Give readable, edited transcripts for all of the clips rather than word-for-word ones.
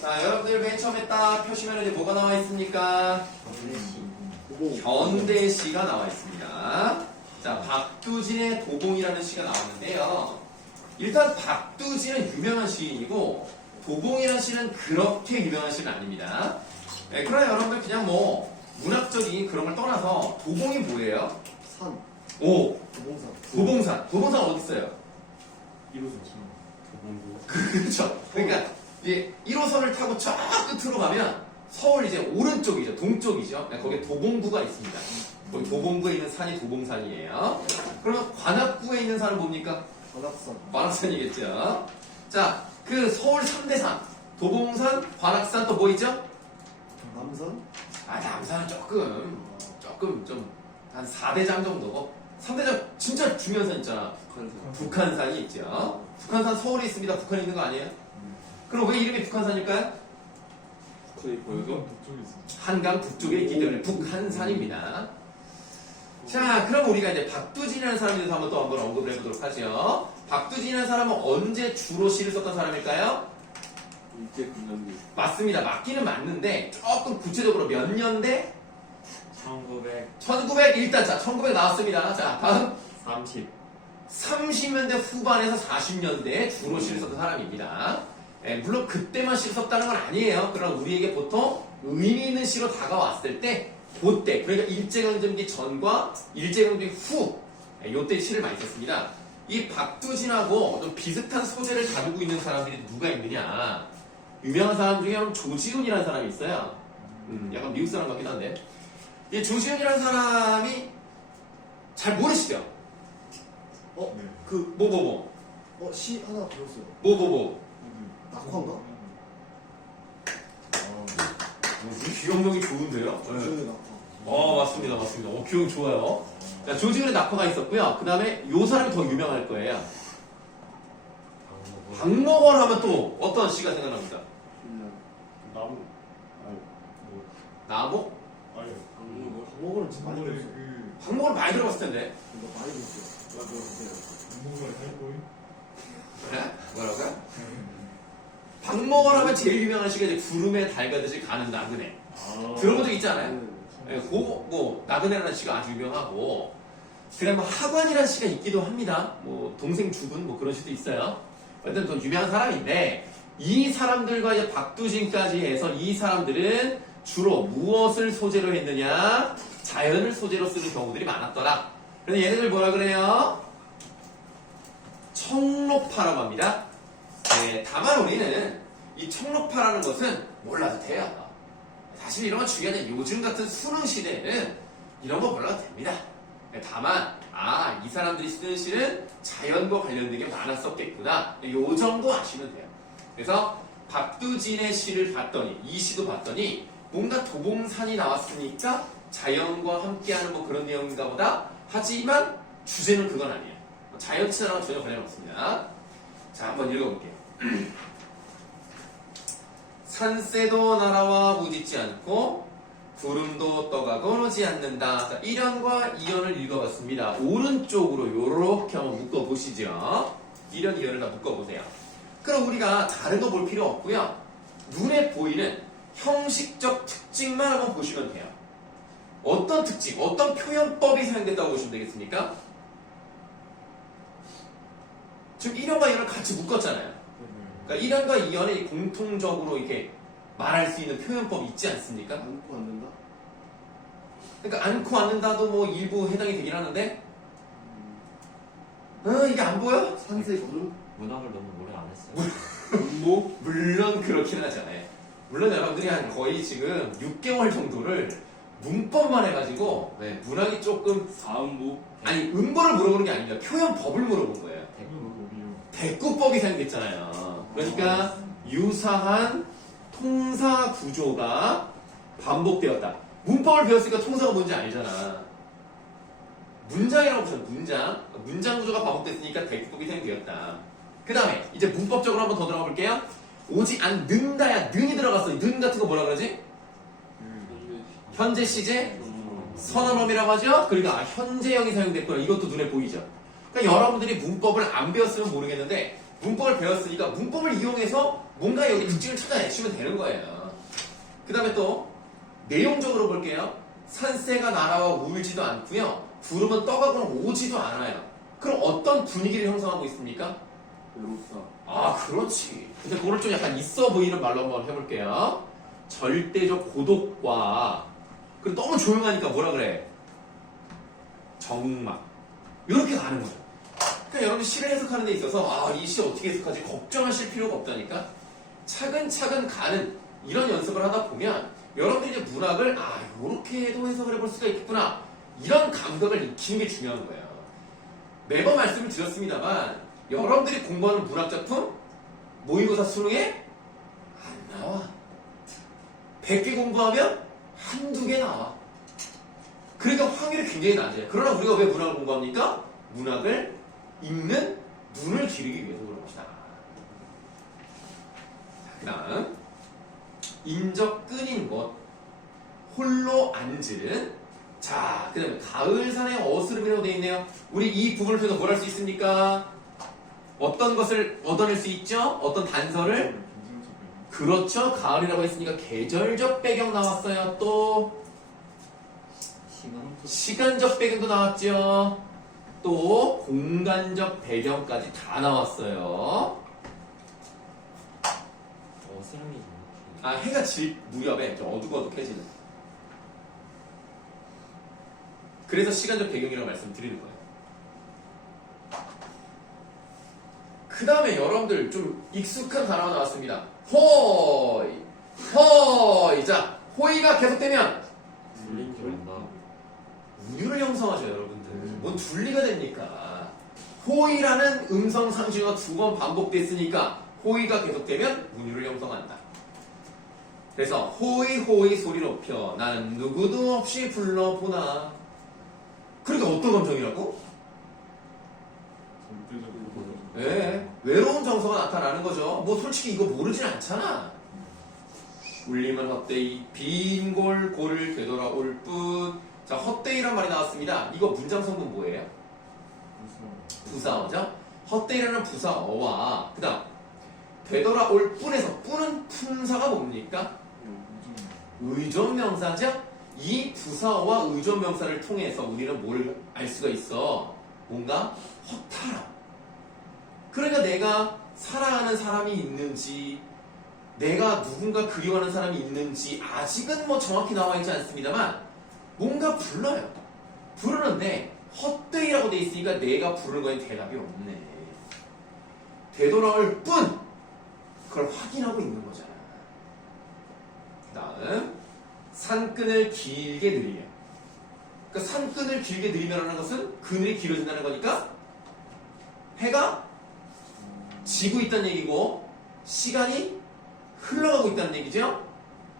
자, 여러분들 맨 처음에 딱 펴시면 이제 뭐가 나와 있습니까? 현대시가 나와 있습니다. 자, 박두진의 도봉이라는 시가 나왔는데요. 일단 박두진은 유명한 시인이고 도봉이라는 시는 그렇게 유명한 시는 아닙니다. 네, 그러나 여러분들 그냥 뭐 문학적인 그런 걸 떠나서 도봉이 뭐예요? 산. 오, 도봉산. 도봉산. 도봉산 어디 있어요? 1호선. 도봉구. 그렇죠. 그러니까 이제 1호선을 타고 저 끝으로 가면 서울 이제 오른쪽이죠. 동쪽이죠. 거기에 도봉구가 있습니다. 거기 도봉구에 있는 산이 도봉산이에요. 그러면 관악구에 있는 산은 뭡니까? 관악산. 관악산이겠죠. 자, 그 서울 3대 산. 도봉산, 관악산 또 뭐 있죠? 남산. 아, 남산은 조금 좀 한 4대장 정도고 3대장 진짜 중요한 산 있잖아. 북한산이 있죠. 북한산 서울에 있습니다. 북한에 있는 거 아니에요? 그럼 왜 이름이 북한산일까요? 북한이 보여서 한강 북쪽에 있기 때문에 북한산입니다. 자, 그럼 우리가 이제 박두진이라는 사람에 대해서 한번 언급을 해보도록 하죠. 박두진이라는 사람은 언제 주로 시를 썼던 사람일까요? 일제 군단기 맞습니다. 맞기는 맞는데 조금 구체적으로 몇 년대? 1930 일단 자, 1900 나왔습니다. 자, 다음 30년대 후반에서 40년대에 주로 시를 썼던 사람입니다. 예, 물론 그때만 시를 썼다는 건 아니에요. 그러나 우리에게 보통 의미 있는 시로 다가왔을 때 그때, 그러니까 일제강점기 전과 일제강점기 후 이때 시를 많이 썼습니다. 이 박두진하고 좀 비슷한 소재를 다루고 있는 사람들이 누가 있느냐. 유명한 사람 중에 조지훈이라는 사람이 있어요. 약간 미국 사람 같긴 한데 이 조지훈이라는 사람이 잘 모르시죠? 시 하나 들었어요. 낙화인가? 기억력이 좋은데요? 조지훈의 낙화. 맞습니다. 기억 좋아요. 자, 조지훈의 낙화가 있었고요. 그 다음에 요 사람이 더 유명할 거예요. 박목원 하면 또 어떤 시가 생각납니까? 나무 나목? 박목원은 진짜 많이 들었어요. 박목원 많이 들어봤을 텐데. 이거 많이 들었어요. 그래? 뭐라고요? 박목원 하면 제일 유명한 시가 이제 구름에 달 가듯이 가는 나그네. 들어본 적 있지 않아요? 네, 나그네라는 시가 아주 유명하고, 그다음에 뭐 하관이라는 시가 있기도 합니다. 뭐 동생 죽은 뭐 그런 시도 있어요. 어쨌든 더 유명한 사람인데 이 사람들과 이제 박두진까지 해서 이 사람들은 주로 무엇을 소재로 했느냐? 자연을 소재로 쓰는 경우들이 많았더라. 그래서 얘네들 뭐라 그래요? 청록파라고 합니다. 네, 다만 우리는 이 청록파라는 것은 몰라도 돼요. 사실 이런 건 중요하지. 요즘 같은 수능 시대에는 이런 거 몰라도 됩니다. 네, 다만 이 사람들이 쓰는 시는 자연과 관련된 게 많았었겠구나. 요 정도 아시면 돼요. 그래서 박두진의 시를 봤더니 이 시도 봤더니 뭔가 도봉산이 나왔으니까 자연과 함께하는 뭐 그런 내용인가 보다. 하지만 주제는 그건 아니에요. 자연 친화랑 전혀 관련 없습니다. 자, 한번 읽어볼게요. 산새도 날아와 부딪지 않고 구름도 떠가고 오지 않는다. 자, 1연과 2연을 읽어봤습니다. 오른쪽으로 요렇게 한번 묶어보시죠. 1연, 2연을 다 묶어보세요. 그럼 우리가 다른 거 볼 필요 없고요. 눈에 보이는 형식적 특징만 한번 보시면 돼요. 어떤 특징, 어떤 표현법이 사용됐다고 보시면 되겠습니까? 지금 1연과 2연을 같이 묶었잖아요. 그러니까 1연과 2연이 공통적으로 이렇게 말할 수 있는 표현법이 있지 않습니까? 안고 앉는다? 그러니까 않고 앉는다도 뭐 일부 해당이 되긴 하는데 이게 안 보여? 산세 구름? 문학을 너무 오래 안 했어요. 뭐 물론 그렇긴 하잖아요. 물론 여러분들이 한 거의 지금 6개월 정도를 문법만 해가지고 문학이 조금 사음부 아니 음보를 물어보는 게 아닙니다. 표현법을 물어본 거예요. 대꾸법이 생겼잖아요. 그러니까 유사한 통사 구조가 반복되었다. 문법을 배웠으니까 통사가 뭔지 알잖아. 문장이라고 보세요. 문장 구조가 반복됐으니까 대꾸법이 생겼다. 그 다음에 이제 문법적으로 한번 더 들어가 볼게요. 오지 않는다야 는이 들어갔어. 는 같은 거 뭐라 그러지? 현재 시제 선언어미라고 하죠. 그러니까 현재형이 사용됐구나. 이것도 눈에 보이죠. 그러니까 여러분들이 문법을 안 배웠으면 모르겠는데 문법을 배웠으니까 문법을 이용해서 뭔가 여기 특징을 찾아내시면 되는 거예요. 그 다음에 또 내용적으로 볼게요. 산새가 날아와 울지도 않고요. 구름은 떠가고는 오지도 않아요. 그럼 어떤 분위기를 형성하고 있습니까? 외롭다. 아, 그렇지. 근데 그거를 좀 약간 있어 보이는 말로 한번 해볼게요. 절대적 고독과, 그리고 너무 조용하니까 뭐라 그래? 정막. 이렇게 가는 거죠. 그러니까 여러분 시를 해석하는 데 있어서 이 시 어떻게 해석하지? 걱정하실 필요가 없다니까. 차근차근 가는 이런 연습을 하다 보면 여러분들이 이제 문학을 이렇게도 해석을 해볼 수가 있겠구나. 이런 감각을 익히는 게 중요한 거예요. 매번 말씀을 드렸습니다만 여러분들이 공부하는 문학작품 모의고사 수능에 안 나와. 100개 공부하면 한두 개 나와. 그러니까 확률이 굉장히 낮아요. 그러나 우리가 왜 문학을 공부합니까? 문학을 읽는 눈을 기르기 위해서 그런 것이다. 그 다음 인적 끈인 곳 홀로 앉은. 자, 그 다음에 가을산의 어스름이라고 되어 있네요. 우리 이 부분을 통해서 뭘 할 수 있습니까? 어떤 것을 얻어낼 수 있죠? 어떤 단서를? 그렇죠. 가을이라고 했으니까 계절적 배경 나왔어요. 또 시간적 배경도 나왔죠. 또 공간적 배경까지 다 나왔어요. 어스름이 해가 질 무렵에 좀 어둑어둑해지는. 그래서 시간적 배경이라고 말씀드리는 거예요. 그 다음에 여러분들 좀 익숙한 단어가 나왔습니다. 호이, 호이. 자, 호이가 계속되면 울린 줄 안다. 우유를 형성하죠, 여러분들. 뭔 둘리가 됩니까? 호이라는 음성 상징어가 2번 반복됐으니까 호이가 계속되면 우유를 형성한다. 그래서 호이 호이 소리 높여 나는 누구도 없이 불러보나. 그러니까 어떤 감정이라고? 외로운 정서가 나타나는 거죠. 뭐 솔직히 이거 모르진 않잖아. 울림은 헛되이 빈골 골을 되돌아올 뿐. 자, 헛되이란 말이 나왔습니다. 이거 문장 성분 뭐예요? 부사어죠? 헛되이라는 부사어와 그 다음 되돌아올 뿐에서 뿐은 품사가 뭡니까? 의존명사죠? 이 부사어와 의존명사를 통해서 우리는 뭘 알 수가 있어? 뭔가 허탈함. 그러니까 내가 사랑하는 사람이 있는지, 내가 누군가 그리워하는 사람이 있는지 아직은 뭐 정확히 나와 있지 않습니다만 뭔가 불러요. 부르는데 헛되이라고 돼 있으니까 내가 부르는 거에 대답이 없네. 되돌아올 뿐 그걸 확인하고 있는 거잖아. 그 다음 산끈을 길게 늘리려. 그러니까 산끈을 길게 늘리면라는 것은 그늘이 길어진다는 거니까 해가 지고 있다는 얘기고 시간이 흘러가고 있다는 얘기죠.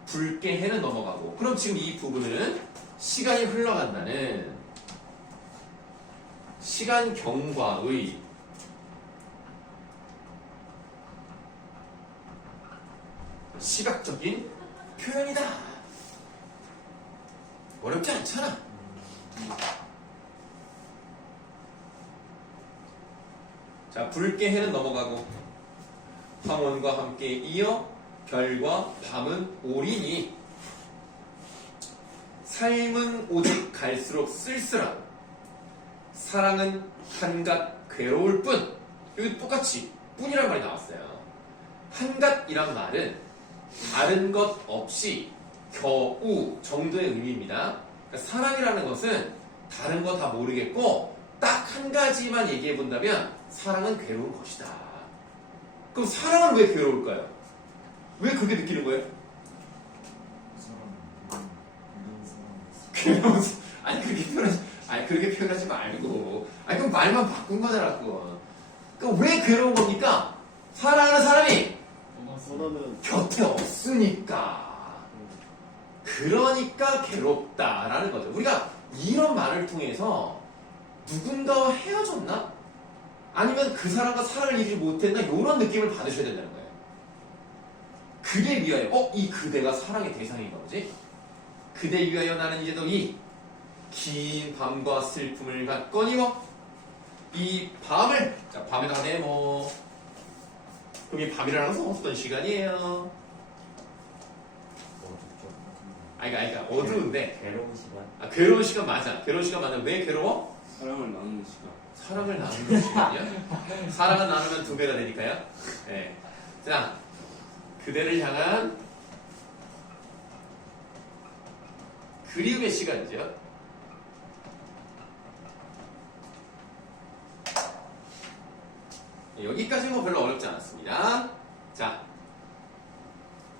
붉게 해는 넘어가고. 그럼 지금 이 부분은 시간이 흘러간다는 시간 경과의 시각적인 표현이다. 어렵지 않잖아. 자, 붉게 해는 넘어가고 황혼과 함께 이어 별과 밤은 오리니 삶은 오직 갈수록 쓸쓸함 사랑은 한갓 괴로울 뿐. 여기 똑같이 뿐이란 말이 나왔어요. 한갓이란 말은 다른 것 없이 겨우 정도의 의미입니다. 그러니까 사랑이라는 것은 다른 거 다 모르겠고 딱 한 가지만 얘기해 본다면 사랑은 괴로운 것이다. 그럼 사랑은 왜 괴로울까요? 왜 그렇게 느끼는 거예요? 괴로운 그렇게 표현하지 말고. 그럼 말만 바꾼 거잖아, 그거. 그러니까 왜 괴로운 겁니까? 사랑하는 사람이 원하는 곁에 없으니까. 그러니까 괴롭다라는 거죠. 우리가 이런 말을 통해서 누군가와 헤어졌나? 아니면 그 사람과 사랑을 이루지 못했나? 이런 느낌을 받으셔야 된다는 거예요. 그대 위하여, 이 그대가 사랑의 대상인가 보지? 그대 위하여 나는 이제도 이 긴 밤과 슬픔을 갖거니와 이 밤을, 자, 밤에다가 네모 그럼 이 밤이라는 것은 어떤 시간이에요? 어둡죠. 그러니까 어두운데 괴로운 시간. 괴로운 시간 맞아. 괴로운 시간 맞아. 왜 괴로워? 사랑을 나누는 시간. 사랑을 나누는 시간이요? 사랑을 나누면 2배가 되니까요. 네. 자, 그대를 향한 그리움의 시간이죠. 여기까지는 뭐 별로 어렵지 않았습니다. 자,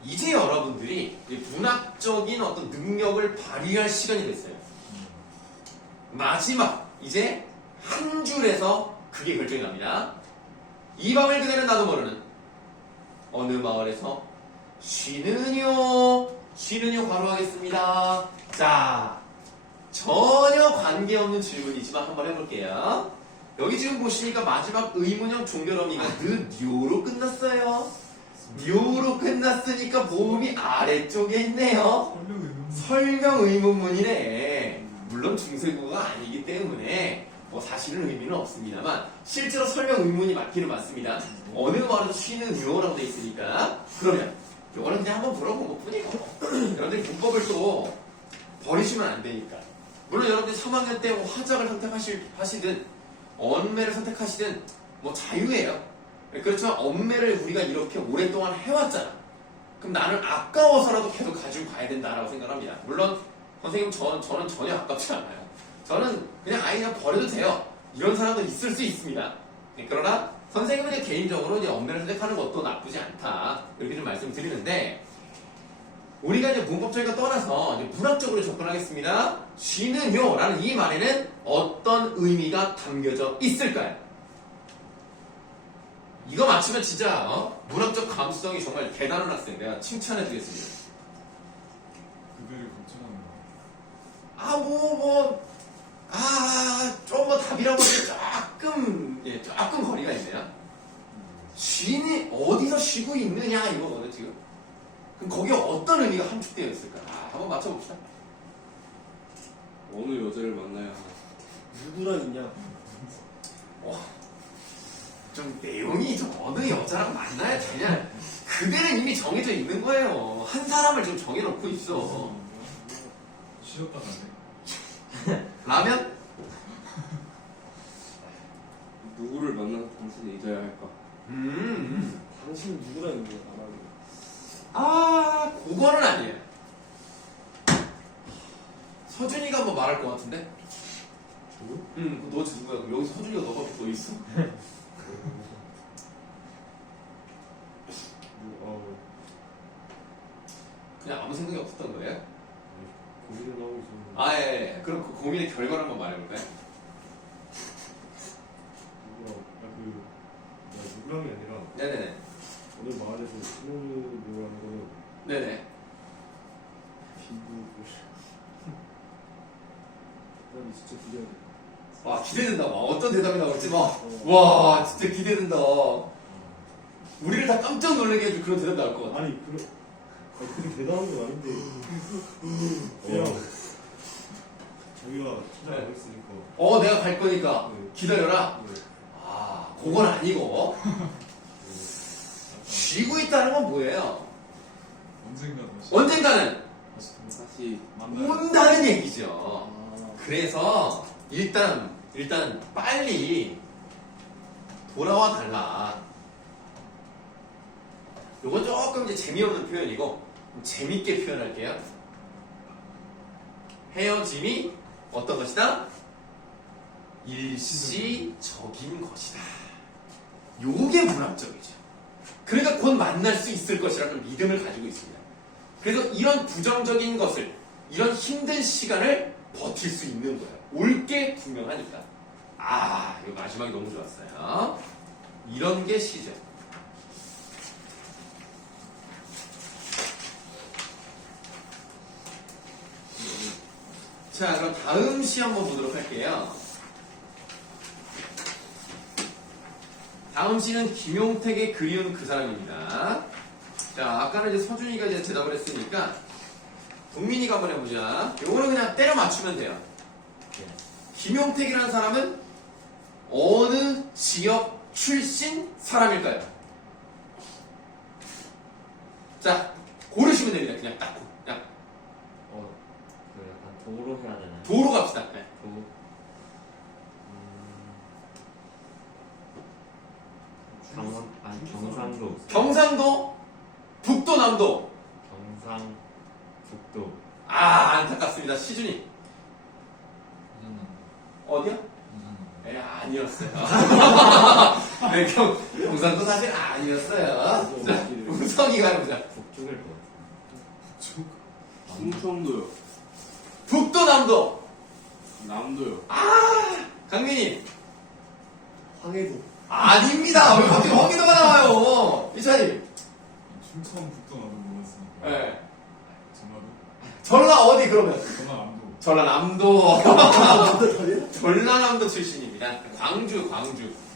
이제 여러분들이 이 문학적인 어떤 능력을 발휘할 시간이 됐어요. 마지막, 이제 한 줄에서 그게 결정이 납니다. 이 밤을 그대는 나도 모르는 어느 마을에서 쉬느뇨 바로 하겠습니다. 자, 전혀 관계없는 질문이지만 한번 해볼게요. 여기 지금 보시니까 마지막 의문형 종결어미가 느뇨로 끝났어요. 뇨로 끝났으니까 모음이 아래쪽에 있네요. 설명 의문문이네. 물론 중세국어가 아니기 때문에 뭐 사실은 의미는 없습니다만 실제로 설명 의문이 맞기는 맞습니다. 어느 말에서 쉬는 뇨라고 돼 있으니까 그러면 요거는 그냥 한번 물어본 것 뿐이고 여러분들이 문법을 또 버리시면 안 되니까 물론 여러분들이 3학년 때 뭐 화작을 선택하시든 언매를 선택하시든 뭐 자유예요. 그렇지만 언매를 우리가 이렇게 오랫동안 해왔잖아. 그럼 나는 아까워서라도 계속 가지고 가야 된다라고 생각합니다. 물론 선생님 저는 전혀 아깝지 않아요. 저는 그냥 아이 그냥 버려도 돼요. 이런 사람도 있을 수 있습니다. 그러나 선생님은 이제 개인적으로 이제 언매를 선택하는 것도 나쁘지 않다. 이렇게 좀 말씀드리는데 우리가 이제 문법적인 거 떠나서 이제 문학적으로 접근하겠습니다. 쉬느뇨라는 이 말에는 어떤 의미가 담겨져 있을까요? 이거 맞추면 진짜 문학적 감수성이 정말 대단한 학생 내가 칭찬해드리겠습니다. 그들을 거쳐가는 거. 좀 뭐 답이라고 조금 거리가 있네요. 쉰이 어디서 쉬고 있느냐 이거거든 지금. 그럼 거기에 어떤 의미가 함축되어 있을까? 한번 맞춰봅시다. 어느 여자를 만나야 하나. 누구랑 있냐? 좀 내용이 좀 어느 여자랑 만나야 되냐? 그대는 이미 정해져 있는 거예요. 한 사람을 좀 정해놓고 있어. 쉬었다 가네. 라면? 누구를 만나서 당신이 잊어야 할까? 당신 누구랑 있냐? 나랑. 그거는 아니에요. 서준이가 뭐 말할 것 같은데? 누구? 너 누구야? 여기서 서준이가 너밖에 더 있어? 그냥 아무 생각이 없었던 거예요? 고민을 하고 있었는데. 예. 그럼 그 고민의 결과를 한번 말해볼까요? 누구랑이 아니라 네네네. 어느 마을에서 신혼요라는 거는 네네. 난 진짜 기대해. 기대된다. 어떤 대답이 나올지 와, 진짜 기대된다. 우리를 다 깜짝 놀라게 해줄 그런 대답 나올 것 같아. 아니 그게 대단한 건 아닌데 그냥 자기가 찾아가고 있으니까. 내가 갈 거니까 네. 기다려라. 네. 그건 아니고 쉬고 있다는 건 뭐예요? 언젠가는 다시 온다는 얘기죠. 그래서 일단 빨리 돌아와 달라. 요건 조금 이제 재미없는 표현이고 재밌게 표현할게요. 헤어짐이 어떤 것이다? 일시적인 것이다. 요게 문학적이죠. 그러니까 곧 만날 수 있을 것이라는 믿음을 가지고 있습니다. 그래서 이런 부정적인 것을, 이런 힘든 시간을 버틸 수 있는 거예요. 올 게 분명하니까. 이거 마지막이 너무 좋았어요. 이런 게 시죠. 자, 그럼 다음 시 한번 보도록 할게요. 다음 시는 김용택의 그리운 그 사람입니다. 자, 아까는 이제 서준이가 이제 대답을 했으니까 동민이가 한번 해보자. 요거는 그냥 때려 맞추면 돼요. 김용택이라는 사람은 어느 지역 출신 사람일까요? 자, 고르시면 됩니다. 그냥 딱 그냥 그 약간 도로 해야 되나요? 도로 갑시다. 네. 도. 경상도. 경상도, 북도, 남도. 경상북도. 아, 안타깝습니다. 시준이 부산남도. 어디야? 부산남도. 네, 아니었어요. 네, 경상도 사실 아니었어요. 자, 우성이가 해보자. 북쪽일 것 같아요. 북쪽. 충청도요. 북도, 남도. 남도요. 강민이 황해도. 아닙니다. 왜 갑자기 황기도가 나와요? 이찬이 충청북도 나도 몰랐으니까. 네. 전라도. 전라 어디 그러면? 전라남도. 전라남도. 전라남도 출신입니다. 광주.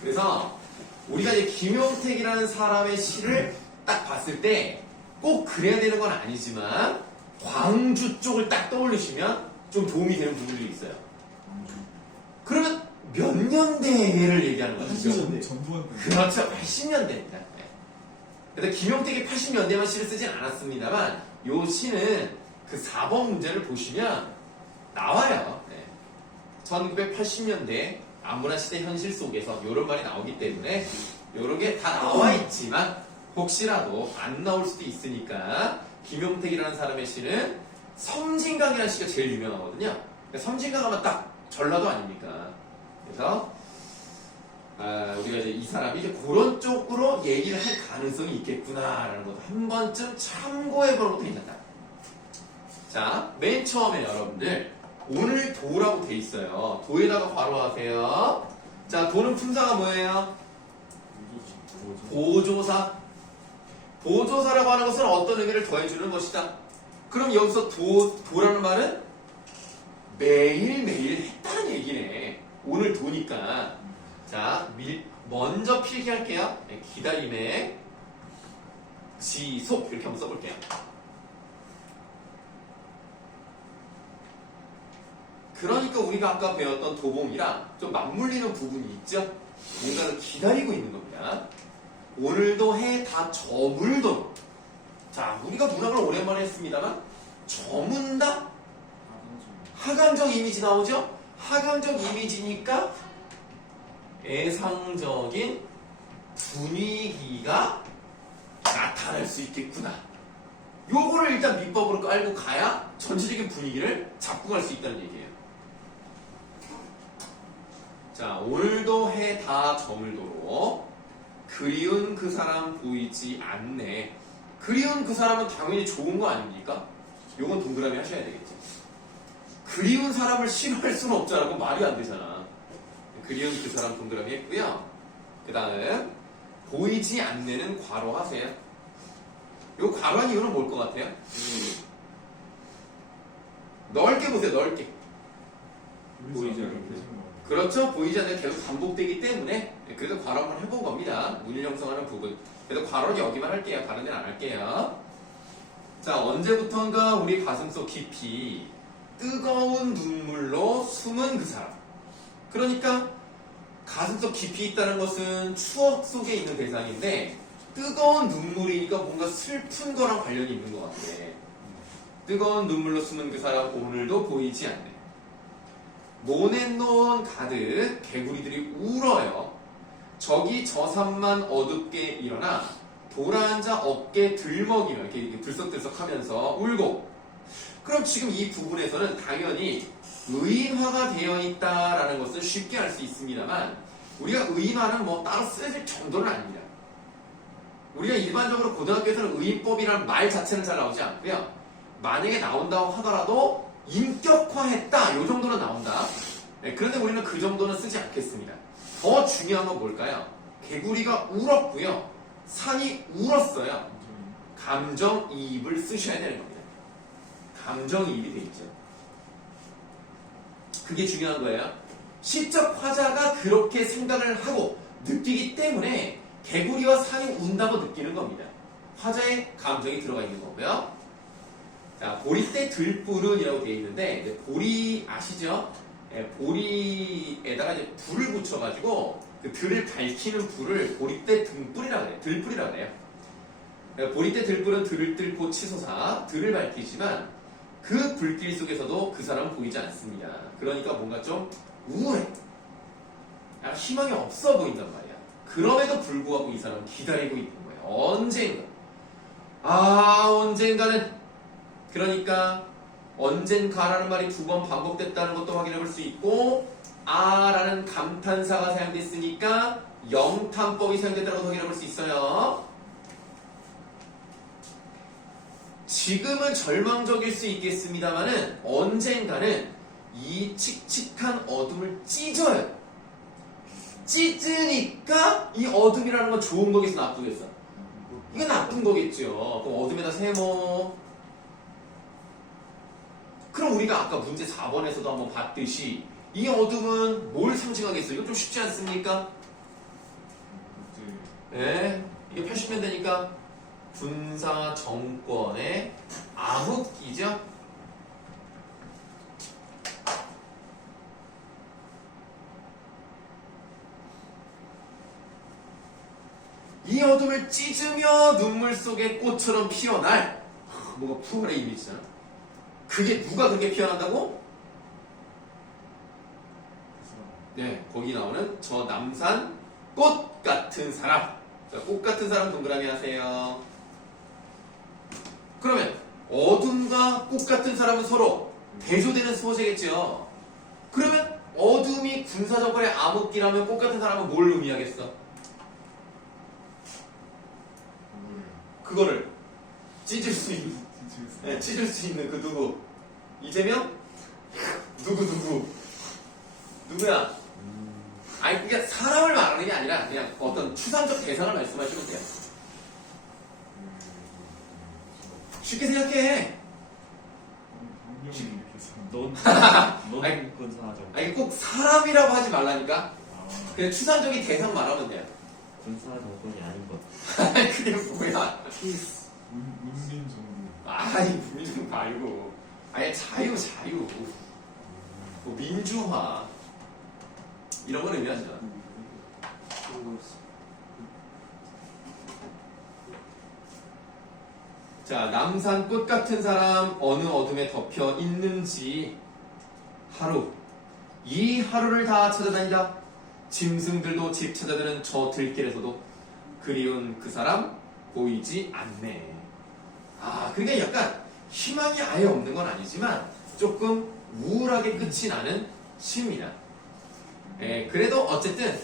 그래서 우리가 이제 김용택이라는 사람의 시를 딱 봤을 때 꼭 그래야 되는 건 아니지만 광주 쪽을 딱 떠올리시면 좀 도움이 되는 부분들이 있어요. 광주. 그러면 몇 년대를 얘기하는 거죠? 80년대. 전두환 때. 그렇죠. 80년대입니다. 그래서 김용택이 80년대만 시를 쓰진 않았습니다만 요 시는 그 4번 문제를 보시면 나와요. 1980년대 암문화 시대 현실 속에서 이런 말이 나오기 때문에 이런 게 다 나와 있지만 혹시라도 안 나올 수도 있으니까 김용택이라는 사람의 시는 섬진강이라는 시가 제일 유명하거든요. 그러니까 섬진강 하면 딱 전라도 아닙니까? 그래서 우리가 이제 이 사람이 이제 그런 쪽으로 얘기를 할 가능성이 있겠구나라는 것도 한 번쯤 참고해보는 것도 괜찮다. 자, 맨 처음에 여러분들 오늘 도라고 돼 있어요. 도에다가 괄호하세요. 자, 도는 품사가 뭐예요? 보조사. 보조사라고 하는 것은 어떤 의미를 더해주는 것이다. 그럼 여기서 도라는 말은 매일매일 했다는 얘기네. 오늘 도니까. 자, 먼저 필기할게요. 기다림의 지속. 이렇게 한번 써볼게요. 그러니까 우리가 아까 배웠던 도봉이랑 좀 맞물리는 부분이 있죠? 뭔가를 기다리고 있는 겁니다. 오늘도 해 다 저물도록. 자, 우리가 문학을 오랜만에 했습니다만 저문다? 하강적 이미지 나오죠? 하강적 이미지니까 예상적인 분위기가 나타날 수 있겠구나. 요거를 일단 밑밥으로 깔고 가야 전체적인 분위기를 잡고 갈 수 있다는 얘기예요. 자, 오늘도 해 다 저물도록 그리운 그 사람 보이지 않네. 그리운 그 사람은 당연히 좋은 거 아닙니까? 요건 동그라미 하셔야 되겠죠. 그리운 사람을 싫어할 수는 없잖아. 말이 안 되잖아. 그리운 그 사람 동그라미 했고요. 그 다음 보이지 않네는 괄호하세요. 요 괄호한 이유는 뭘 것 같아요? 넓게 보세요. 넓게. 보이지 않는데. 그렇죠. 보이지 않는 계속 반복되기 때문에 그래서 괄호 한번 해본 겁니다. 문일 형성하는 부분. 그래서 괄호는 여기만 할게요. 다른 데는 안 할게요. 자, 언제부턴가 우리 가슴속 깊이 뜨거운 눈물로 숨은 그 사람. 그러니까 가슴속 깊이 있다는 것은 추억 속에 있는 대상인데 뜨거운 눈물이니까 뭔가 슬픈 거랑 관련이 있는 것 같아. 뜨거운 눈물로 숨은 그 사람 오늘도 보이지 않네. 노냇노원 가득 개구리들이 울어요. 저기 저 산만 어둡게 일어나 돌아앉아 어깨 들먹이며 이렇게 들썩들썩하면서 울고. 그럼 지금 이 부분에서는 당연히 의인화가 되어 있다라는 것은 쉽게 알 수 있습니다만 우리가 의인화는 뭐 따로 쓸 정도는 아닙니다. 우리가 일반적으로 고등학교에서는 의인법이라는 말 자체는 잘 나오지 않고요. 만약에 나온다고 하더라도 인격화했다 요 정도는 나온다. 네, 그런데 우리는 그 정도는 쓰지 않겠습니다. 더 중요한 건 뭘까요? 개구리가 울었고요. 산이 울었어요. 감정이입을 쓰셔야 되는 겁니다. 감정이입이 돼 있죠. 그게 중요한 거예요. 시적 화자가 그렇게 생각을 하고 느끼기 때문에 개구리와 산이 운다고 느끼는 겁니다. 화자의 감정이 들어가 있는 거고요. 자, 보리때 들불은이라고 되어 있는데 보리 아시죠? 보리에다가 이제 불을 붙여가지고 그 들을 밝히는 불을 보리때 등불이라고 해요. 들불이라고 해요. 보리떼 들불은 들을 뚫고 치솟아 들을 밝히지만 그 불길 속에서도 그 사람은 보이지 않습니다. 그러니까 뭔가 좀 우울해. 약간 희망이 없어 보인단 말이야. 그럼에도 불구하고 이 사람은 기다리고 있는 거예요. 언젠가는. 그러니까 언젠가라는 말이 2번 반복됐다는 것도 확인해 볼 수 있고 라는 감탄사가 사용됐으니까 영탄법이 사용됐다는 것도 확인해 볼 수 있어요. 지금은 절망적일 수 있겠습니다만은 언젠가는 이 칙칙한 어둠을 찢어요. 찢으니까 이 어둠이라는 건 좋은 거겠어, 나쁘겠어? 이건 나쁜 거겠죠. 그럼 어둠에다 세모. 그럼 우리가 아까 문제 4번에서도 한번 봤듯이 이 어둠은 뭘 상징하겠어? 이거 좀 쉽지 않습니까? 네, 이게 80년대니까 군사 정권의 암흑기죠. 이 어둠을 찢으며 눈물 속에 꽃처럼 피어날 뭔가 푸근의 이미지잖아. 그게 누가 그렇게 피어난다고? 네, 거기 나오는 저 남산 꽃 같은 사람. 자, 꽃 같은 사람 동그라미 하세요. 그러면 어둠과 꽃 같은 사람은 서로 대조되는 소재겠죠. 그러면 어둠이 군사정권의 암흑기라면 꽃 같은 사람은 뭘 의미하겠어? 그거를 찢을 수 있는, 네, 찢을 수 있는 그 누구? 이재명? 누구야? 아니, 그러니까 사람을 말하는 게 아니라 그냥 어떤 추상적 대상을 말씀하시면 돼요. 쉽게 생각해. 논 군사정. 아니, 꼭 사람이라고 하지 말라니까. 그냥 추상적인 대상 말하면 돼요. 군사 정권이 아닌 것. 그게 뭐야? 문민 정부. 아니, 민중 말고. 아예 자유. 뭐 민주화. 이런 걸 의미하잖아. 자, 남산 꽃 같은 사람 어느 어둠에 덮여 있는지 하루. 이 하루를 다 찾아다니다 짐승들도 집 찾아드는 저 들길에서도 그리운 그 사람 보이지 않네. 그러니까 약간 희망이 아예 없는 건 아니지만 조금 우울하게 끝이 나는 시입니다. 그래도 어쨌든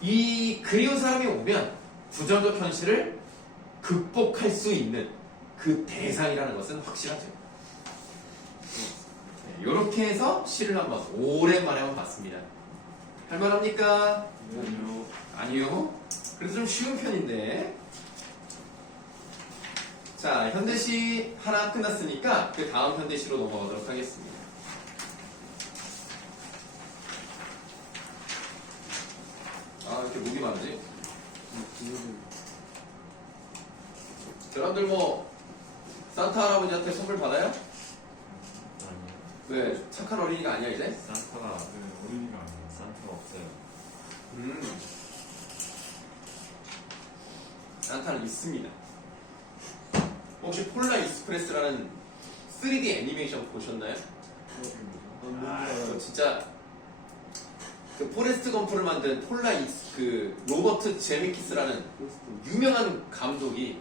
이 그리운 사람이 오면 부정적 현실을 극복할 수 있는 그 대상이라는 것은 확실하죠. 이렇게 해서 시를 한번 오랜만에 한번 봤습니다. 할만합니까? 아니요. 그래도 좀 쉬운 편인데. 자, 현대시 하나 끝났으니까 그 다음 현대시로 넘어가도록 하겠습니다. 이렇게 목이 많지? 여러분들 뭐 산타 할아버지한테 선물 받아요? 아니요. 왜? 착한 어린이가 아니야 이제? 산타가 어린이가 아니에요. 산타가 없어요. 산타는 있습니다. 혹시 폴라 익스프레스라는 3D 애니메이션 보셨나요? 그거 진짜 그 포레스트 검프를 만든 그 로버트 제미키스라는 유명한 감독이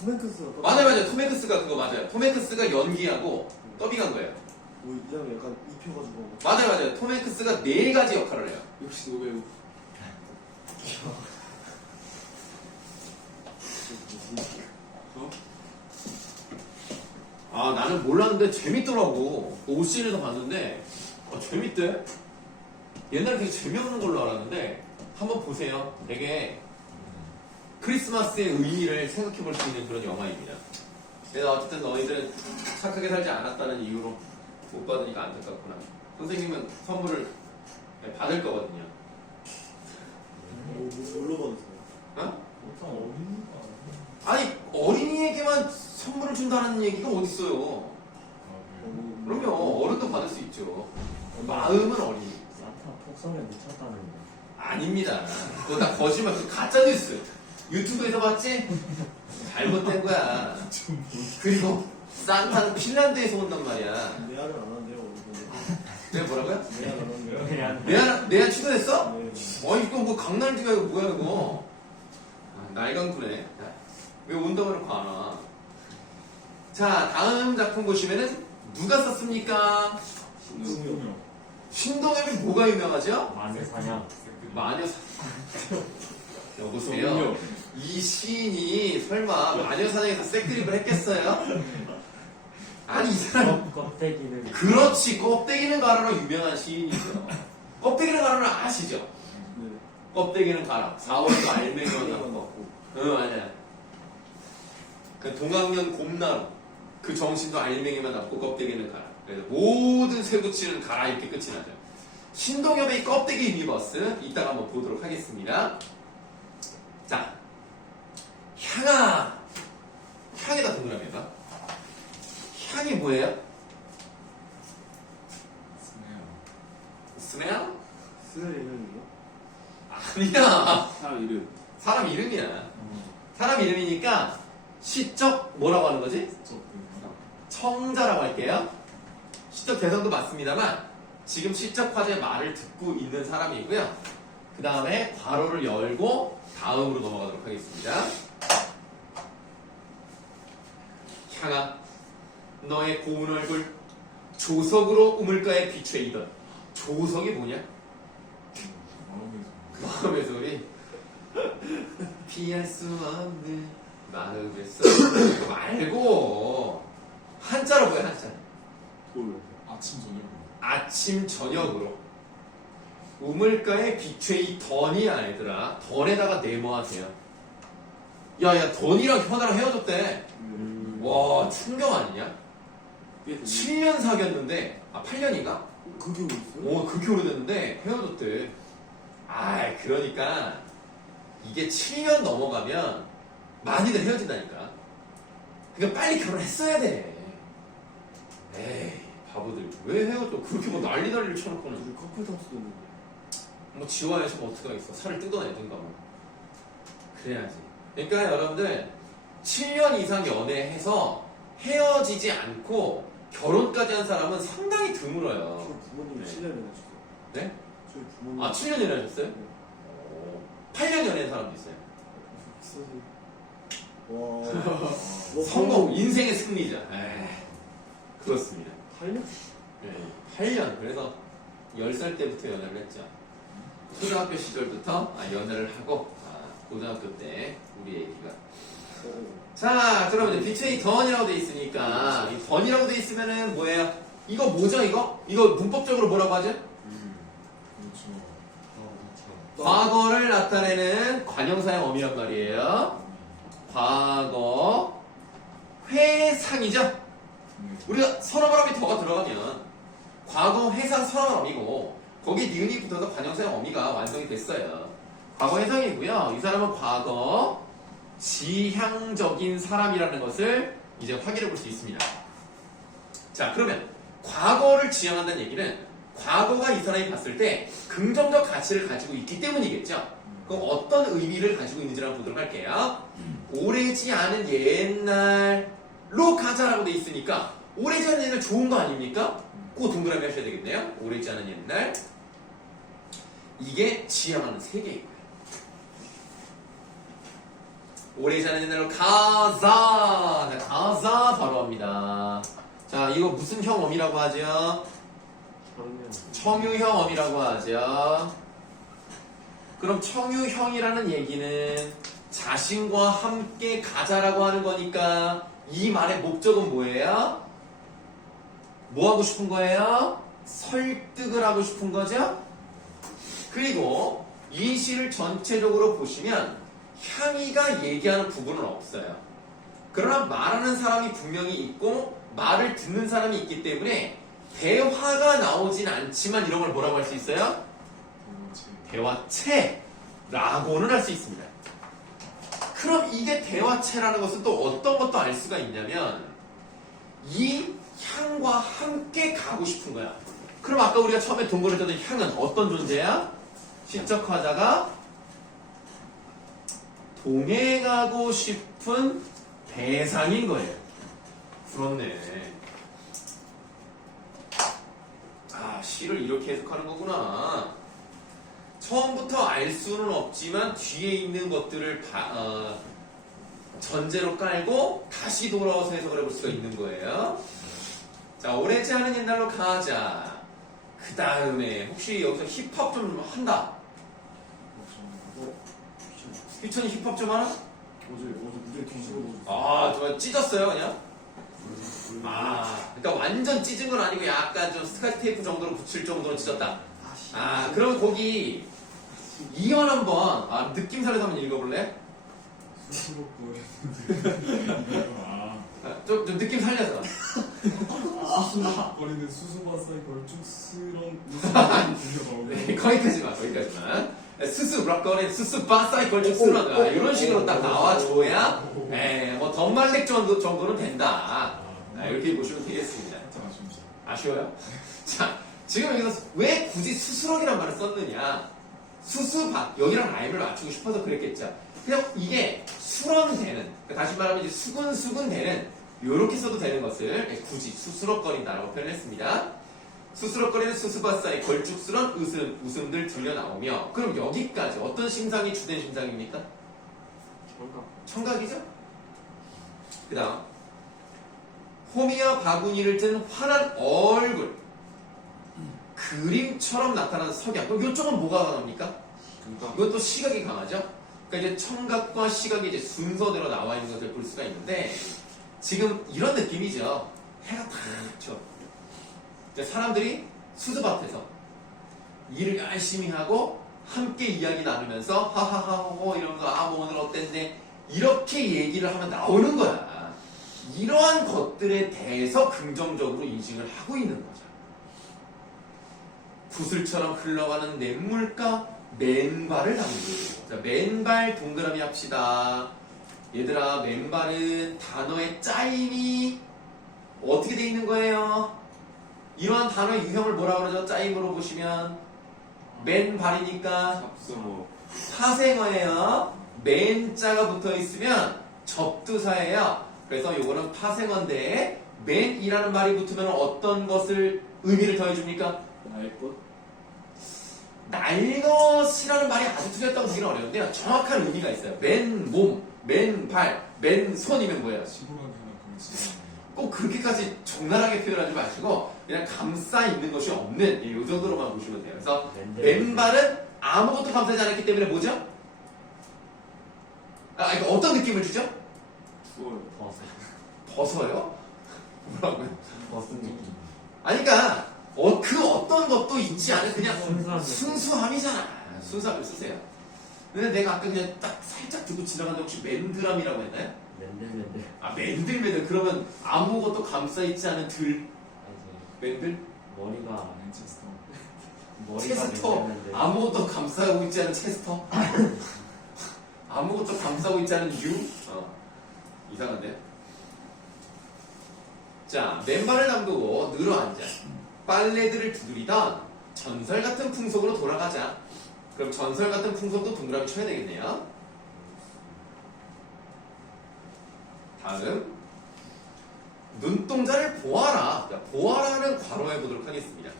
톰 행크스가 맞아요. 톰 행크스가 그거 맞아요. 톰 행크스가 연기하고 더빙한 거예요. 뭐 이랑 약간 입혀가지고 맞아요. 톰 행크스가 4가지 역할을 해요. 역시 노배우. 나는 몰랐는데 재밌더라고. OCN에서 봤는데 재밌대. 옛날에 되게 재미없는 걸로 알았는데 한번 보세요. 되게 크리스마스의 의미를 생각해 볼 수 있는 그런 영화입니다. 그래서 어쨌든 너희들은 착하게 살지 않았다는 이유로 못 받으니까 안타깝구나. 선생님은 선물을 받을 거거든요. 뭘로 받으세요? 어? 보통 어린이가 아니 어린이에게만 선물을 준다는 얘기가 어딨어요. 그럼요. 어른도 받을 수 있죠. 마음은 어린이. 산타 폭성에 묻혔다는 거. 아닙니다. 그거 다 거짓말, 그 가짜뉴스. 유튜브에서 봤지? 잘못된 거야. 그리고 산타는 핀란드에서 온단 말이야. 내한을 안 한대요, 오늘. 내가 뭐라고요? 내한 안 한대요. 그냥 내가 취소됐어? 네. 이거 뭐 강날디가 이거 뭐야 이거? 날강구네. 왜 온다고 해놓고 안 와? 자, 다음 작품 보시면은 누가 썼습니까? 신동엽. 신동엽이 뭐가 유명하죠? 마늘 사냥. 마녀사. 여보세요. 이 시인이 설마 마녀사냥에서 색드립을 했겠어요? 아니 이 사람 껍데기는 그렇지 껍데기는 가라로 유명한 시인이죠. 껍데기는 가라는 아시죠? 네. 껍데기는 가라. 4월도 알맹이만 만 남고. 맞고. 응 아니야. 그 동학년 곰나루 그 정신도 알맹이만 남고 껍데기는 가라. 그래서 모든 쇠붙이는 가라 이렇게 끝이 나죠. 신동엽의 껍데기 유니버스 이따가 한번 보도록 하겠습니다. 자, 향아. 향에다 동그라미 해봐. 향이 뭐예요? 스멜? 스멜 이름이요? 아니야. 사람 이름. 사람 이름이야. 사람 이름이니까 시적 뭐라고 하는 거지? 청자라고 할게요. 시적 대상도 맞습니다만 지금 시적 화제의 말을 듣고 있는 사람이고요. 그 다음에 괄호를 열고 다음으로 넘어가도록 하겠습니다. 향아, 너의 고운 얼굴 조석으로 우물가에 비추이던 조석이 뭐냐? 마음의 소리. 피할 수 없는 마음의 소리 말고 한자로 뭐야 한자? 돌. 아침 저녁. 아침 저녁으로 우물가에 비추이 던이야 얘들아. 던에다가 네모하세요. 야야 던이랑 현아랑 헤어졌대. 와 충격 아니냐? 7년 사귀었는데 8년인가? 그게 뭐 있어요? 그렇게 오래됐는데 헤어졌대. 그러니까 이게 7년 넘어가면 많이들 헤어진다니까. 그러니까 빨리 결혼했어야 돼. 에이 바보들 왜 헤어져? 그렇게 뭐 난리를 쳐놓고는 우리 커플 다운스도 있는데. 뭐 지워야지 뭐 어떡하겠어. 살을 뜯어내든가 뭐. 그래야지. 그러니까 여러분들 7년 이상 연애해서 헤어지지 않고 결혼까지 한 사람은 상당히 드물어요. 저희 부모님 네. 7년 연애하셨어요. 네? 저희 부모님. 7년 연애하셨어요? 네. 8년 연애한 사람도 있어요. 비싸지. 와. 성공, 인생의 승리자. 에이, 그렇습니다. 8년? 네, 8년. 그래서 10살 때부터 연애를 했죠. 초등학교 시절부터 연애를 하고 고등학교 때 우리 애기가. 자, 그럼 이제 비트웨이 던이라고 돼 있으니까 이 던이라고 돼 있으면은 뭐예요? 이거 뭐죠? 이거 문법적으로 뭐라고 하죠? 과거를 나타내는 관형사형 어미란 말이에요. 과거 회상이죠. 우리가 서너말 어미 더가 들어가면 과거 회상 서너말 어미고 거기에 니은이 붙어서 관형사형 어미가 완성이 됐어요. 과거 회상이고요. 이 사람은 과거 지향적인 사람이라는 것을 이제 확인해 볼 수 있습니다. 자, 그러면 과거를 지향한다는 얘기는 과거가 이 사람이 봤을 때 긍정적 가치를 가지고 있기 때문이겠죠. 그럼 어떤 의미를 가지고 있는지를 한번 보도록 할게요. 오래지 않은 옛날로 가자라고 돼 있으니까 오래지 않은 옛날 좋은 거 아닙니까? 그 동그라미 하셔야 되겠네요. 오래지 않은 옛날. 이게 지향하는 세계이고요. 오래지 않은 옛날로 가자. 가자 바로 합니다. 자, 이거 무슨 형 어미라고 하죠? 청유형 어미라고 하죠. 그럼 청유형이라는 얘기는 자신과 함께 가자라고 하는 거니까 이 말의 목적은 뭐예요? 뭐 하고 싶은 거예요? 설득을 하고 싶은 거죠? 그리고 이 시를 전체적으로 보시면 향이가 얘기하는 부분은 없어요. 그러나 말하는 사람이 분명히 있고 말을 듣는 사람이 있기 때문에 대화가 나오진 않지만 이런 걸 뭐라고 할 수 있어요? 대화체라고는 할 수 있습니다. 그럼 이게 대화체라는 것은 또 어떤 것도 알 수가 있냐면 이 향과 함께 가고 싶은 거야. 그럼 아까 우리가 처음에 동거를 쳤던 향은 어떤 존재야? 시적 화자가 동행하고 싶은 대상인 거예요. 부럽네. 아, 시를 이렇게 해석하는 거구나. 처음부터 알 수는 없지만 뒤에 있는 것들을 전제로 깔고 다시 돌아와서 해석을 해볼 수가 있는 거예요. 자, 오래지 않은 옛날로 가자. 그 다음에 혹시 여기서 힙합 좀 한다. 휘천이 힙합 좀 하나? 어제 무대 뒤집어 놓으셨어요. 아, 정말 찢었어요 그냥? 아, 그러니까 완전 찢은 건 아니고 약간 좀 스카치 테이프 정도로 붙일 정도로 찢었다. 아, 그럼 거기 이연 한번 느낌 살려서 한번 읽어볼래? 수수룩거리는 좀 느낌 살려서. 수수룩거리는 수수바사의 걸쭉스러운 웃음이 네, 들려가고 거기까지만, 거기까지만. 수수락거리는 수수바사이 걸쭉스러운 이런 식으로 딱 나와줘야 뭐 덧말렉 정도는 된다. 이렇게 보시면 되겠습니다. 아쉬워요? 자, 지금 여기서 왜 굳이 수수럭이란 말을 썼느냐? 여기랑 라임을 맞추고 싶어서 그랬겠죠. 그냥 이게 수런되는, 다시 말하면 이제 수근되는, 요렇게 써도 되는 것을 굳이 수스럭거린다라고 표현했습니다. 수스럭거리는 수수바사의 걸쭉스런 웃음들 들려 나오며, 그럼 여기까지 어떤 심상이 주된 심상입니까? 청각이죠? 그 다음, 호미와 바구니를 든 환한 얼굴, 그림처럼 나타나는 석양. 그럼 이쪽은 뭐가 강합니까? 이것도 시각이 강하죠? 그러니까 이제 청각과 시각이 이제 순서대로 나와 있는 것을 볼 수가 있는데, 지금 이런 느낌이죠. 해가 탁 쳐. 사람들이 수수밭에서 일을 열심히 하고 함께 이야기 나누면서 하하하호 이러면서 뭐 오늘 어땠네 이렇게 얘기를 하면 나오는 거야. 이러한 것들에 대해서 긍정적으로 인식을 하고 있는 거죠. 구슬처럼 흘러가는 냇물가 맨발을 담그고. 자, 맨발 동그라미 합시다. 얘들아, 맨발은 단어의 짜임이 어떻게 돼 있는 거예요? 이러한 단어의 유형을 뭐라 그러죠? 짜임으로 보시면 맨발이니까 잡스모. 파생어예요. 맨자가 붙어 있으면 접두사예요. 그래서 요거는 파생어인데 맨이라는 말이 붙으면 어떤 것을 의미를 더해줍니까? 날것? 날것이라는 말이 아주 틀렸다고 보기는 어려운데요. 정확한 의미가 있어요. 맨몸, 맨발, 맨손이면 뭐예요? 시골하게나 그렇지. 꼭 그렇게까지 적나라하게 표현하지 마시고 그냥 감싸 있는 것이 없는 이 정도로만 보시면 돼요. 그래서 맨발은 아무것도 감싸지 않았기 때문에 뭐죠? 이거 어떤 느낌을 주죠? 추워요. 벗어요? 뭐라고요? 벗은 느낌. 아니 그러니까 그 어떤 것도 있지 않은 그냥 순수함. 순수함이잖아. 순수함을 쓰세요. 근데 내가 아까 그냥 딱 살짝 들고 지나갔는데 혹시 맨드람이라고 했나요? 맨들맨들. 맨들맨들. 그러면 아무것도 감싸있지 않은 들 아니 맨들? 머리가 맨체스터. 체스터. 맨들맨들. 아무것도 감싸고 있지 않은 체스터. 아무것도 감싸고 있지 않은 유. 이상한데. 자, 맨발을 담그고 늘어앉아 빨래들을 두드리던 전설 같은 풍속으로 돌아가자. 그럼 전설 같은 풍속도 동그라미 쳐야 되겠네요. 다음, 눈동자를 보아라. 보아라는 괄호해 보도록 하겠습니다.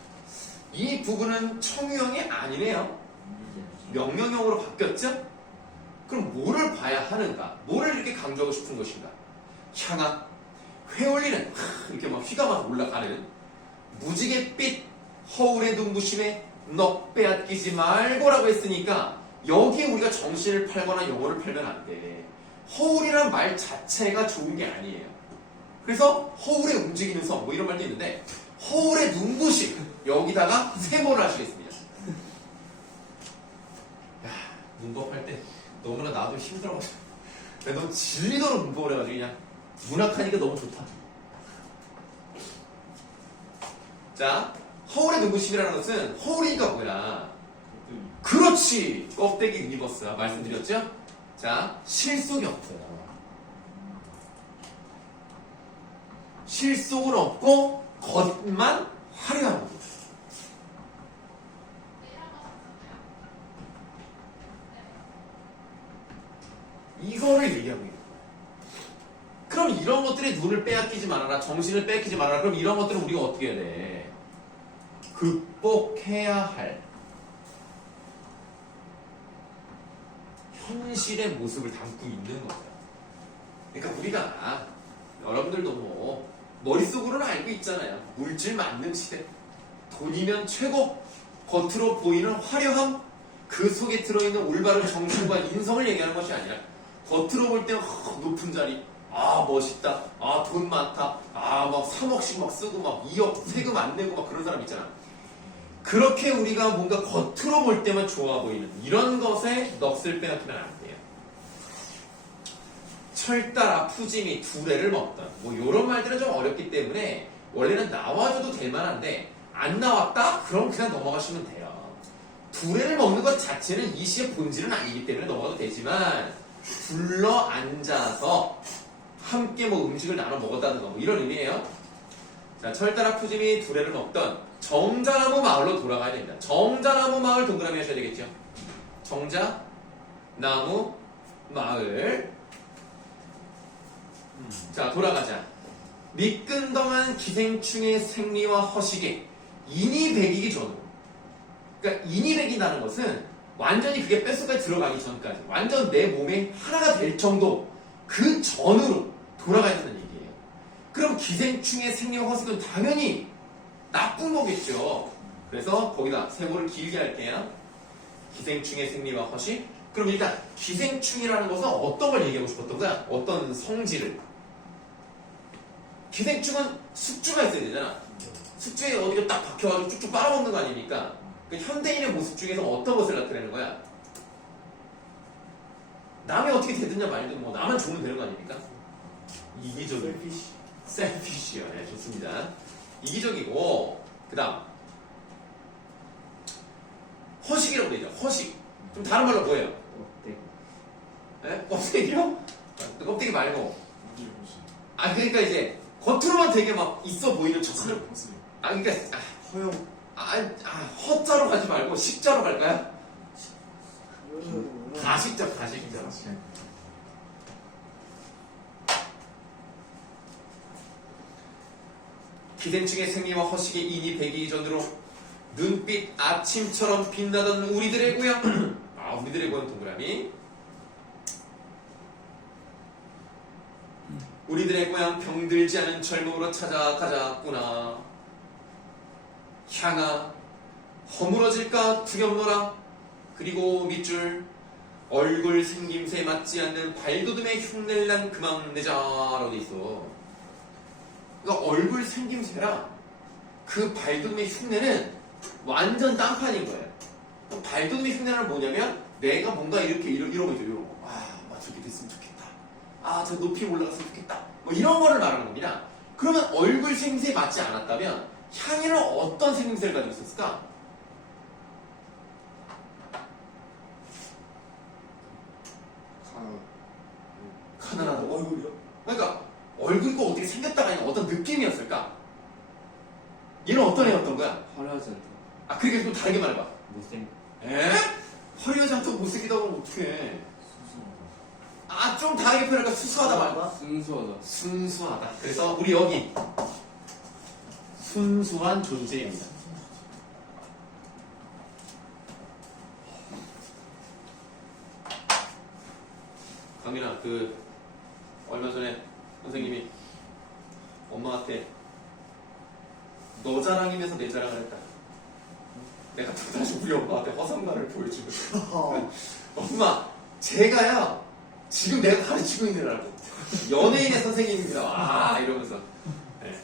이 부분은 청유형이 아니네요. 명령형으로 바뀌었죠? 그럼 뭐를 봐야 하는가? 뭐를 이렇게 강조하고 싶은 것인가? 향한, 회올리는, 이렇게 막 휘가 막 올라가는 무지갯빛 허울의 눈부심에 넋 빼앗기지 말고라고 했으니까 여기에 우리가 정신을 팔거나 영혼을 팔면 안 돼. 허울이란 말 자체가 좋은 게 아니에요. 그래서 허울에 움직이는 성, 뭐 이런 말도 있는데 허울의 눈부심, 여기다가 세모를 하시겠습니다. 문법할 때 너무나 나도 힘들어가지고 너무 질리도록 문법을 해가지고 그냥 문학하니까 너무 좋다. 자, 허울의 눈부심이라는 것은 허울이니까 뭐야? 그렇지! 껍데기 유니버스야. 말씀드렸죠? 자, 실속이 없어요. 실속은 없고 겉만 화려한 거죠. 이거를 얘기하고 있는 거예요. 그럼 이런 것들에 눈을 빼앗기지 말아라, 정신을 빼앗기지 말아라. 그럼 이런 것들은 우리가 어떻게 해야 돼? 극복해야 할 현실의 모습을 담고 있는 거예요. 그러니까 우리가 여러분들도 뭐 머릿속으로는 알고 있잖아요. 물질 만능 시대, 돈이면 최고, 겉으로 보이는 화려함, 그 속에 들어있는 올바른 정신과 인성을 얘기하는 것이 아니라 겉으로 볼 때는 높은 자리, 아 멋있다, 아 돈 많다, 아 막 3억씩 막 쓰고 막 2억 세금 안 내고 막 그런 사람 있잖아. 그렇게 우리가 뭔가 겉으로 볼 때만 좋아 보이는 이런 것에 넋을 빼앗기면 안 돼요. 철따라 푸짐이 두레를 먹던 뭐 이런 말들은 좀 어렵기 때문에 원래는 나와줘도 될 만한데 안 나왔다? 그럼 그냥 넘어가시면 돼요. 두레를 먹는 것 자체는 이 시의 본질은 아니기 때문에 넘어가도 되지만 둘러 앉아서 함께 뭐 음식을 나눠 먹었다든가 뭐 이런 의미예요. 자, 철따라 푸짐이 두레를 먹던 정자나무 마을로 돌아가야 됩니다. 정자나무 마을 동그라미 하셔야 되겠죠. 정자나무 마을. 자, 돌아가자. 미끈덩한 기생충의 생리와 허식에 인이 배기기 전으로. 그러니까 인이 배긴다는 것은 완전히 그게 뼛속까지 들어가기 전까지 완전 내 몸에 하나가 될 정도 그 전으로 돌아가야 된다는 얘기예요. 그럼 기생충의 생리와 허식은 당연히 나쁜 거겠죠. 그래서 거기다 세모를 길게 할게요. 기생충의 생리와 허식. 그럼 일단 기생충이라는 것은 어떤 걸 얘기하고 싶었던 거야? 어떤 성질을? 기생충은 숙주가 있어야 되잖아. 숙주에 어디가 딱 박혀가지고 쭉쭉 빨아먹는 거 아닙니까? 그 현대인의 모습 중에서 어떤 것을 나타내는 거야? 남이 어떻게 되든냐 말든 뭐 나만 좋으면 되는 거 아닙니까? 이기적인 셀피시요. 네, 좋습니다. 이기적이고 그 다음 허식이라고 되죠. 허식. 좀 다른 말로 뭐예요? 네? 껍데기요? 껍데기 말고 아 그러니까 이제 겉으로만 되게 막 있어 보이는 척하는 아 그러니까 허용. 허자로 가지 말고 식자로 갈까요? 가식자. 기생충의 생리와 허식의 인이 배기기 전으로 눈빛 아침처럼 빛나던 우리들의 고향. 우리들의 고향 동그라미. 우리들의 고향 병들지 않은 젊음으로 찾아가자꾸나. 향아 허물어질까 두렵노라. 그리고 밑줄 얼굴 생김새 맞지 않는 발돋움에 흉내를 난 그만 내자라고 돼 있어. 그러니까 얼굴 생김새랑 그 발돋움의 흉내는 완전 딴판인 거예요. 그럼 발돋움의 흉내는 뭐냐면 내가 뭔가 이렇게 이러고 있죠. 이러고 막 저렇게 됐으면 좋겠다. 저 높이 올라갔으면 좋겠다. 뭐 이런 거를 말하는 겁니다. 그러면 얼굴 생김새에 맞지 않았다면 향이는 어떤 생김새를 가지고 있었을까? 가난하다고? 얼굴이요? 그러니까 얼굴이 꼭 어떻게 생겼다가 아니라 어떤 느낌이었을까? 얘는 어떤 애였던 거야? 화려하지 않다. 그러니까 좀 다르게 말해봐. 못생. 에? 화려하지 않다고 못생기다고 하면 어떡해. 좀 다르게 표현할까? 수수하다 말고. 순수하다. 순수하다. 그래서 우리 여기 순수한 존재입니다. 강민아, 얼마 전에 선생님이 엄마한테 너 자랑이면서 내 자랑을 했다. 내가 또 다시 우리 엄마한테 허상가를 보여주고 엄마, 제가요 지금 내가 가르치고 있느라고 연예인의 선생님입니다. 이러면서 네.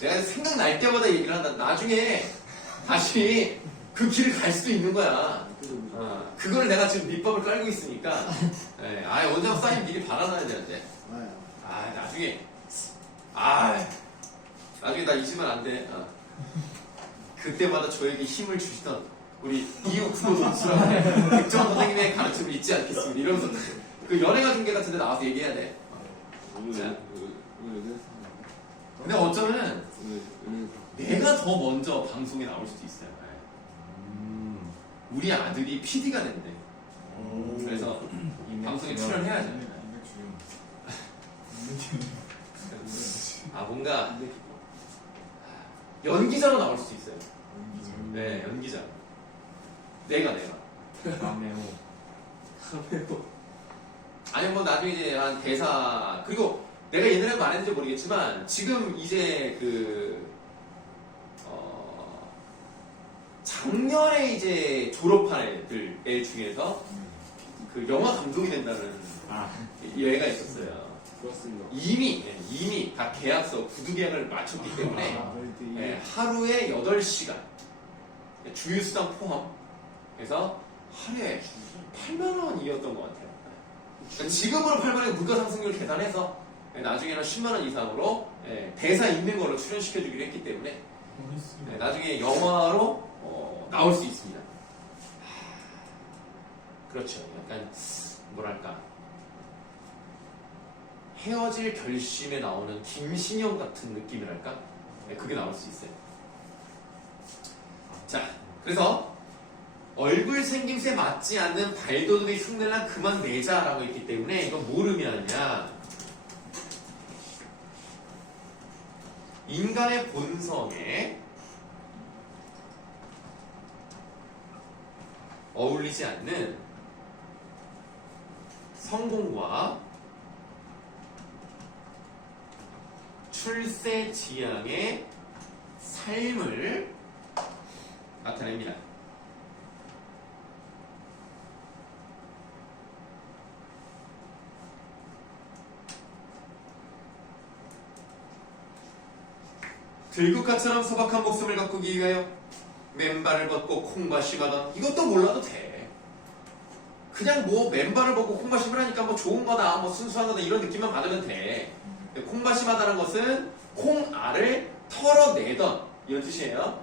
내가 생각날 때마다 얘기를 한다. 나중에 다시 그 길을 갈 수도 있는 거야. 그걸 내가 지금 밑밥을 깔고 있으니까 네. 원장 사인 미리 받아놔야 되는데 나중에 나중에 나 잊으면 안 돼. 그때마다 저에게 힘을 주시던 우리 이후 구도 선수라고 백정 선생님의 가르침을 잊지 않겠습니다. 이러면서 그 연예가 중계 같은 데 나와서 얘기해야 돼. 근데 어쩌면 내가 더 먼저 방송에 나올 수도 있어요. 우리 아들이 PD가 된대. 그래서 인맥 방송에 주요. 출연해야죠. 인맥 주요. 아 뭔가 연기자로 나올 수도 있어요. 네, 연기자. 내가. 카메오. 아니 뭐 나중에 이제 한 대사 그리고 내가 옛날에 말했는지 모르겠지만 지금 이제 작년에 이제 졸업한 애들 중에서 그 영화 감독이 된다는 얘가 있었어요. 그렇습니다. 이미 다 계약서 구두 계약을 마쳤기 때문에 네, 하루에 8시간 주유수당 포함 해서 하루에 8만 원이었던 것 같아요. 그러니까 지금으로 8만 원이 물가 상승률 계산해서 나중에는 10만 원 이상으로 대사 있는 걸로 출연시켜주기로 했기 때문에 나중에 영화로 나올 수 있습니다. 그렇죠. 약간 뭐랄까 헤어질 결심에 나오는 김신영 같은 느낌이랄까? 그게 나올 수 있어요. 자, 그래서 얼굴 생김새에 맞지 않는 발도둑의 흉내나 그만 내자라고 했기 때문에 이건 뭘 의미하느냐? 인간의 본성에 어울리지 않는 성공과 출세 지향의 삶을 나타냅니다. 들국화처럼 소박한 목숨을 가꾸기 위하여 맨발을 벗고 콩밭이마다 이것도 몰라도 돼. 그냥 뭐 맨발을 벗고 콩밭임을 하니까 뭐 좋은 거다, 뭐 순수한 거다 이런 느낌만 받으면 돼. 콩밭이마다는 것은 콩알을 털어내던 이런 뜻이에요.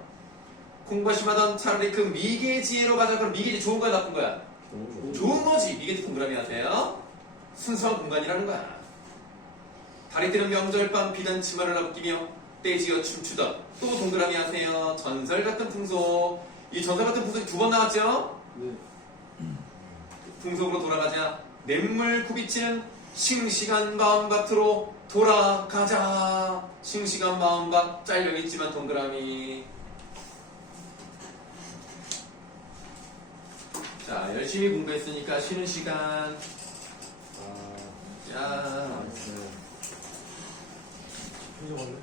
콩밭이마던 차라리 그 미개지혜로 가자. 그럼 미개지 좋은 거야 나쁜 거야? 좋은 거지. 미개지 동그라미 하세요. 순수한 공간이라는 거야. 다리 뜨는 명절밤 비단 치마를 아끼며 떼지어 춤추던 또 동그라미 하세요. 전설 같은 풍속. 이 전설 같은 풍속이 2번 나왔죠? 네. 풍속으로 돌아가자. 냇물 굽이치는 싱싱한 마음밭으로 돌아가자. 싱싱한 마음밭 잘려있지만 동그라미. 자, 열심히 공부했으니까 쉬는 시간. 자, 나이스. 표정 원래